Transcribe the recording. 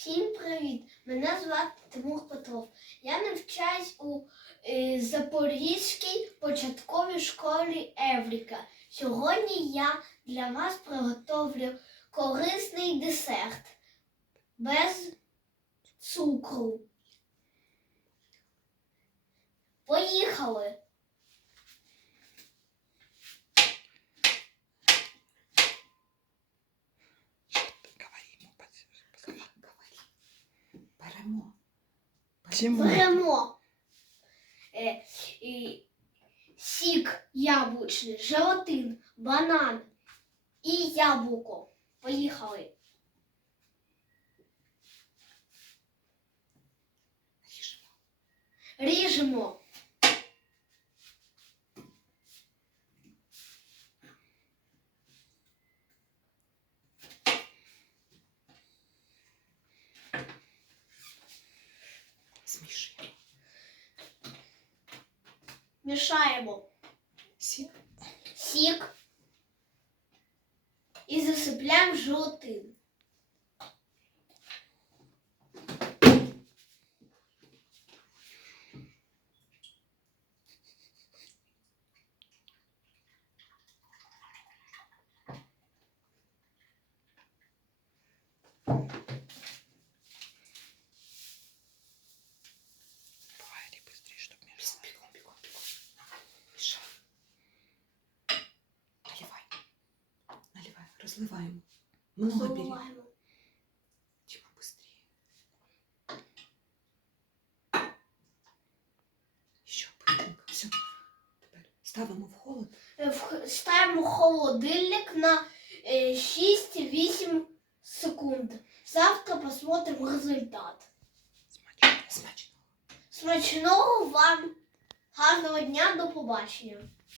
Всім привіт! Мене звати Тимур Петров. Я навчаюсь у е, Запорізькій початковій школі Евріка. Сьогодні я для вас приготовлю корисний десерт без цукру. Поїхали! Беремо. Тимур. Беремо е, і сік яблучний, желатин, банан і яблуко. Поїхали. Ріжемо. Ріжемо. Мішаємо Сік. сік і засипляємо желатин. Говори Разливаємо. Много бери. Тима, быстрее. Еще быстренько. Все. Тепер ставимо в холод. Е, в- Ставимо холодильник на е, 6-8 секунд. Завтра посмотрим результат. Смачно. Смачно. Смачного вам гарного дня, до побачення.